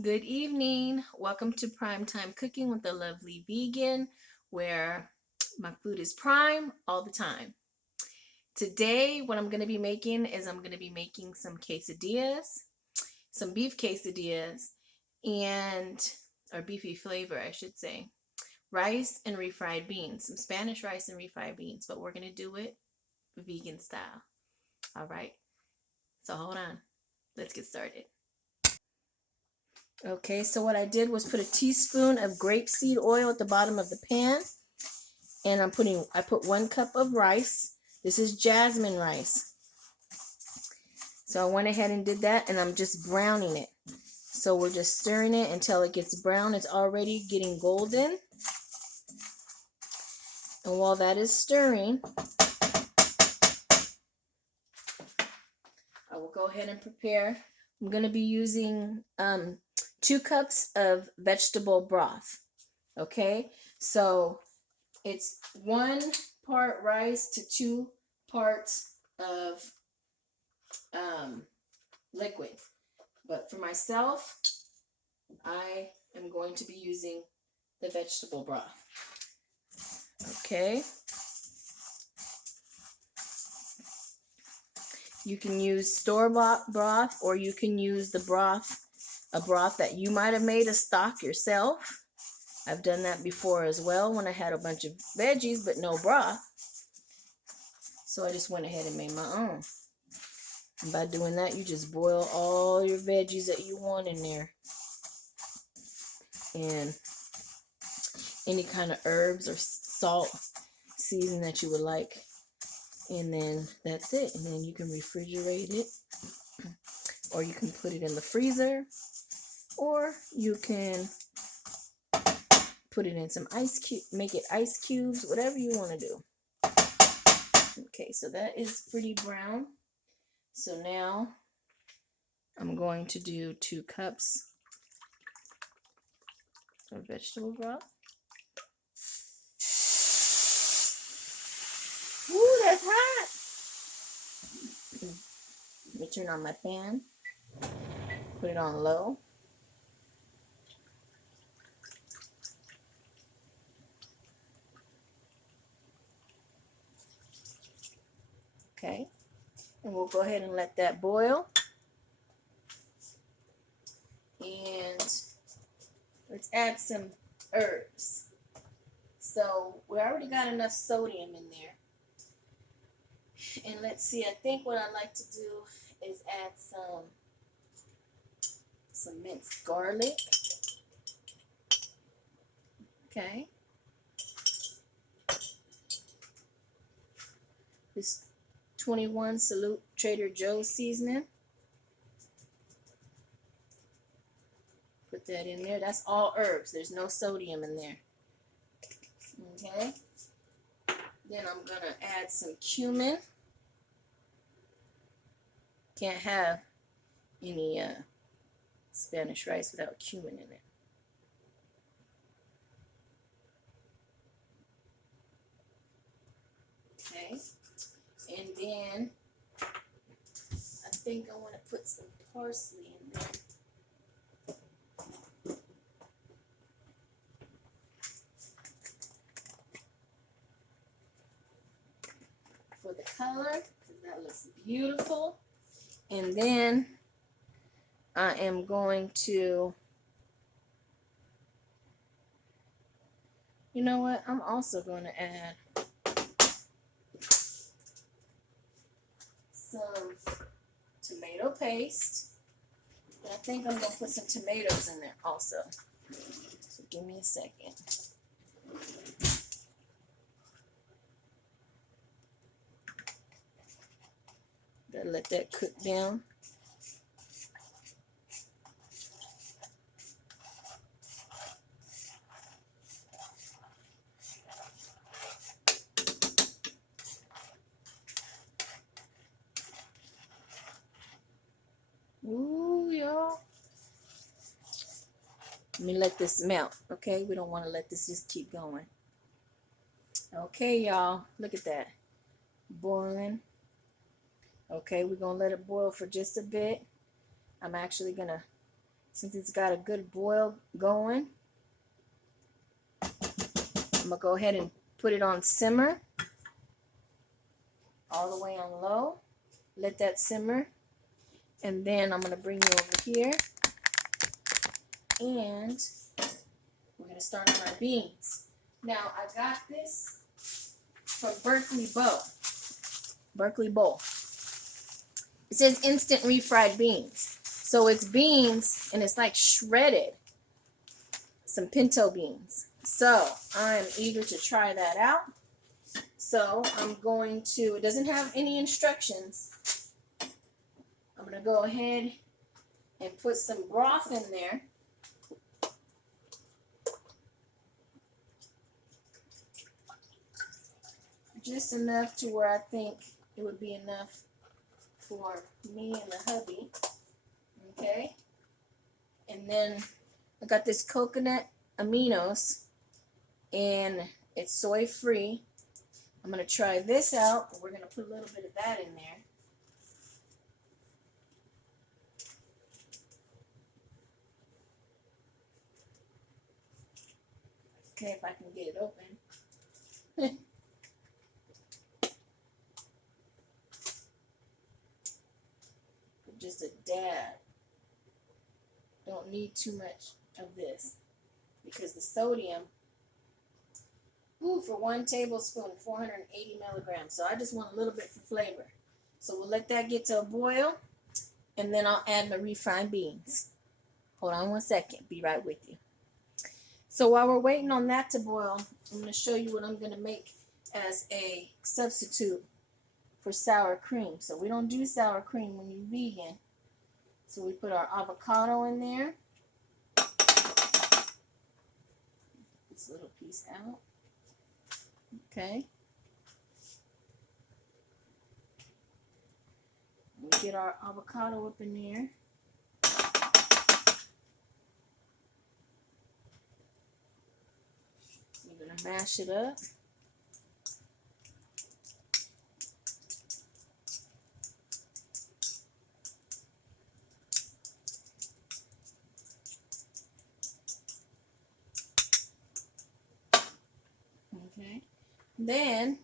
Good evening. Welcome to Primetime Cooking with the Lovely Vegan, where my food is prime all the time. Today, what I'm going to be making is I'm going to be making some quesadillas, some beef quesadillas, and or beefy flavor, I should say. Rice and refried beans, some Spanish rice and refried beans, but we're going to do it vegan style. All right. So hold on. Let's get started. Okay, so what I did was put a teaspoon of grapeseed oil at the bottom of the pan, and I put 1 cup of rice. This is jasmine rice. So I went ahead and did that, and I'm just browning it. So we're just stirring it until it gets brown. It's already getting golden. And while that is stirring, I will go ahead and prepare. I'm going to be using 2 cups of vegetable broth. Okay, so it's 1 part rice to 2 parts of liquid. But for myself, I am going to be using the vegetable broth. Okay. You can use store-bought broth, or you can use a broth that you might have made a stock yourself. I've done that before as well when I had a bunch of veggies but no broth. So I just went ahead and made my own. And by doing that, you just boil all your veggies that you want in there. And any kind of herbs or salt season that you would like. And then that's it. And then you can refrigerate it. Or you can put it in the freezer. Or you can put it in some ice cube, make it ice cubes, whatever you want to do. Okay, so that is pretty brown. So now I'm going to do 2 cups of vegetable broth. Ooh, that's hot. Let me turn on my fan. Put it on low. Okay, and we'll go ahead and let that boil. And let's add some herbs. So we already got enough sodium in there. And let's see, I think what I like to do is add some minced garlic. Okay. This 21 Salute Trader Joe's seasoning. Put that in there. That's all herbs. There's no sodium in there. Okay. Then I'm going to add some cumin. Can't have any Spanish rice without cumin in it. Okay. And then I think I want to put some parsley in there. For the color, because that looks beautiful. And then I am going to, you know what? I'm also going to add some tomato paste. I think I'm going to put some tomatoes in there also. So give me a second. Gotta let that cook down. Ooh, y'all. Let me let this melt, okay? We don't want to let this just keep going. Okay, y'all. Look at that. Boiling. Okay, we're going to let it boil for just a bit. I'm actually going to Since it's got a good boil going, I'm going to go ahead and put it on simmer, all the way on low. Let that simmer. And then I'm going to bring you over here. And we're going to start on our beans. Now, I got this from Berkeley Bowl. It says instant refried beans. So it's beans, and it's like shredded. Some pinto beans. So I'm eager to try that out. So I'm going to, it doesn't have any instructions. I'm going to go ahead and put some broth in there. Just enough to where I think it would be enough for me and the hubby. Okay. And then I got this coconut aminos, and it's soy free. I'm going to try this out. We're going to put a little bit of that in there. Okay, if I can get it open. Just a dab. Don't need too much of this because the sodium, for 1 tablespoon, 480 milligrams. So I just want a little bit for flavor. So we'll let that get to a boil, and then I'll add my refried beans. Hold on 1 second. Be right with you. So while we're waiting on that to boil, I'm going to show you what I'm going to make as a substitute for sour cream. So we don't do sour cream when you're vegan. So we put our avocado in there. This little piece out. Okay. We get our avocado up in there. We're going to mash it up. Okay. Then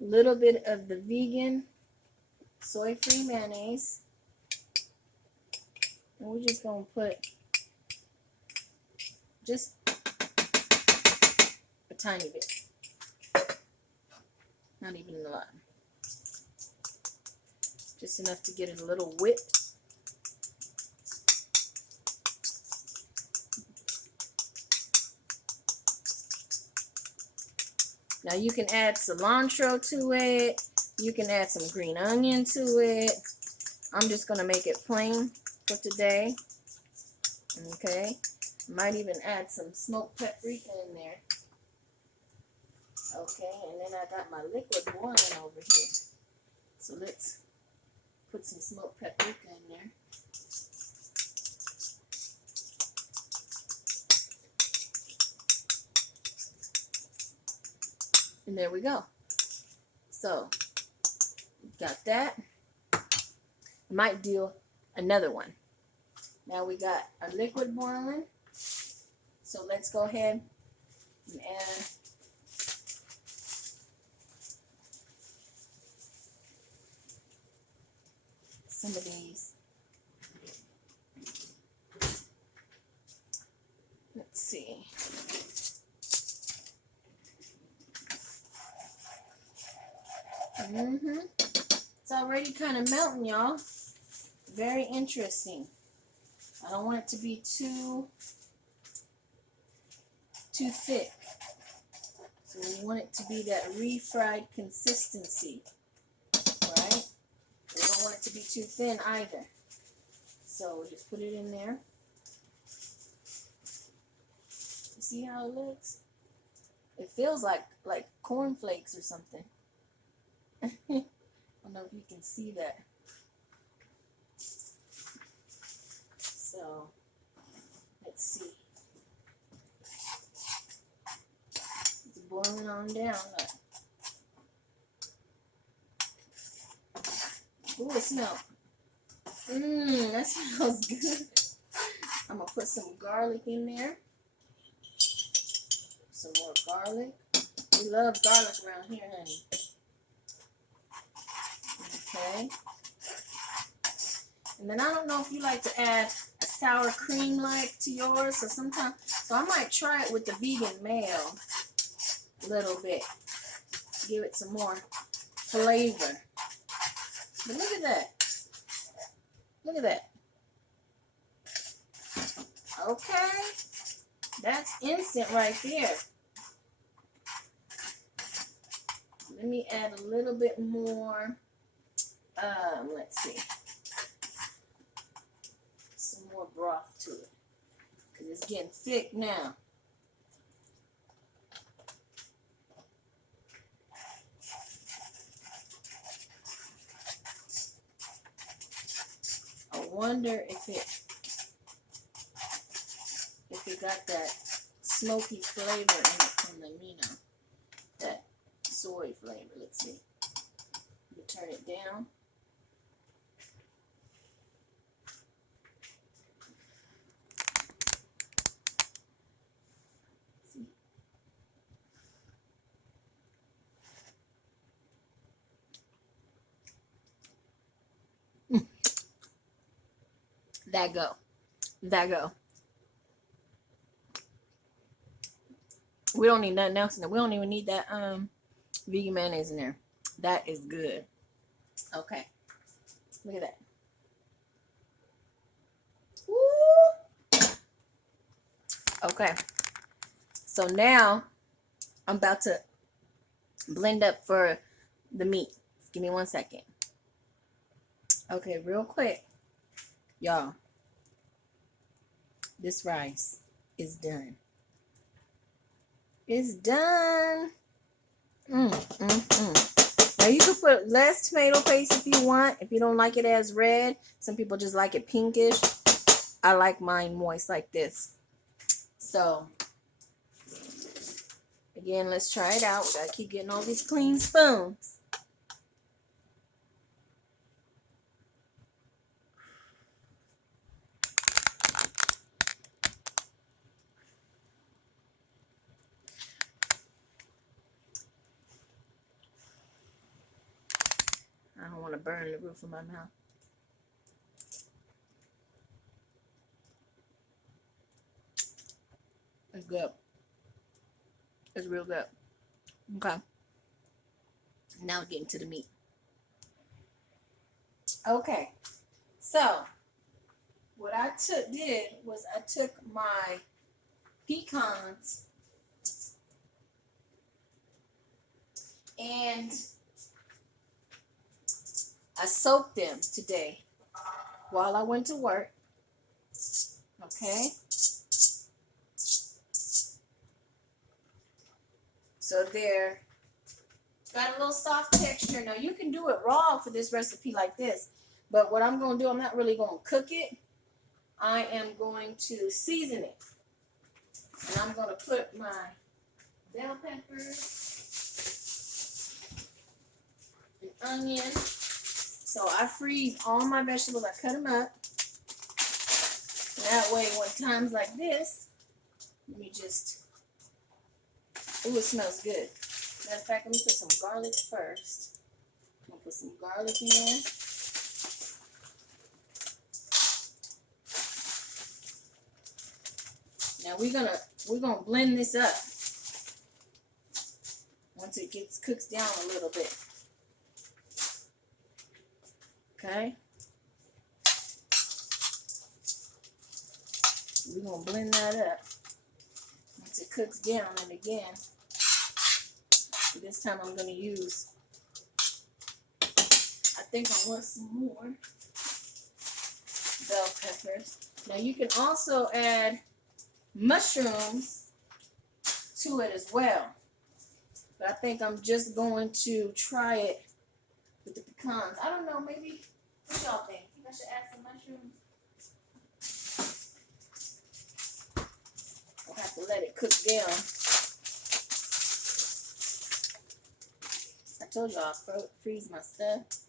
a little bit of the vegan soy-free mayonnaise. And we're just going to put just a tiny bit. Not even a lot. Just enough to get it a little whipped. Now you can add cilantro to it. You can add some green onion to it. I'm just going to make it plain for today. Okay. Might even add some smoked paprika in there. Okay. And then I got my liquid boiling over here. So let's put some smoked paprika in there. And there we go. So, got that. Might do another one. Now we got our liquid boiling. So let's go ahead and add some of these. Let's see. It's already kind of melting, y'all. Very interesting. I don't want it to be too thick. So we want it to be that refried consistency, right? We don't want it to be too thin either. So we'll just put it in there. You see how it looks? It feels like cornflakes or something. I don't know if you can see that. So, let's see. It's boiling on down. Ooh, it smells. That smells good. put some garlic in there. Some more garlic. We love garlic around here, honey. Okay. And then I don't know if you like to add a sour cream like to yours. So I might try it with the vegan mayo a little bit. Give it some more flavor. But look at that. Look at that. Okay. That's instant right there. Let me add a little bit more. Let's see. Some more broth to it. Because it's getting thick now. I wonder if it got that smoky flavor in it from the that soy flavor. Let's see. Let me turn it down. See. That go. We don't need nothing else in there. We don't even need that vegan mayonnaise in there. That is good. Okay. Look at that. Woo! Okay. So now I'm about to blend up for the meat. Give me 1 second. Okay, real quick. Y'all. This rice is done. It's done. Now you can put less tomato paste if you want. If you don't like it as red. Some people just like it pinkish. I like mine moist like this. So, again, let's try it out. We gotta keep getting all these clean spoons. I don't want to burn the roof of my mouth. It's good. It's real good. Okay. Now getting to the meat. Okay. So, what I did was I took my pecans and I soaked them today while I went to work. Okay. So they're got a little soft texture. Now you can do it raw for this recipe like this. But what I'm going to do, I'm not really going to cook it. I am going to season it. And I'm going to put my bell peppers and onion. So I freeze all my vegetables. I cut them up. That way, when times like this, let me just, ooh, it smells good. Matter of fact, let me put some garlic first. I'm going to put some garlic in there. Now we're gonna blend this up once it cooks down a little bit. Okay. We're gonna blend that up once it cooks down. And again, this time I'm gonna use, I think I want some more bell peppers. Now you can also add mushrooms to it as well. But I think I'm just going to try it with the pecans. I don't know, maybe, what y'all think? Think I should add some mushrooms? I'll have to let it cook down. I told y'all I freeze my stuff.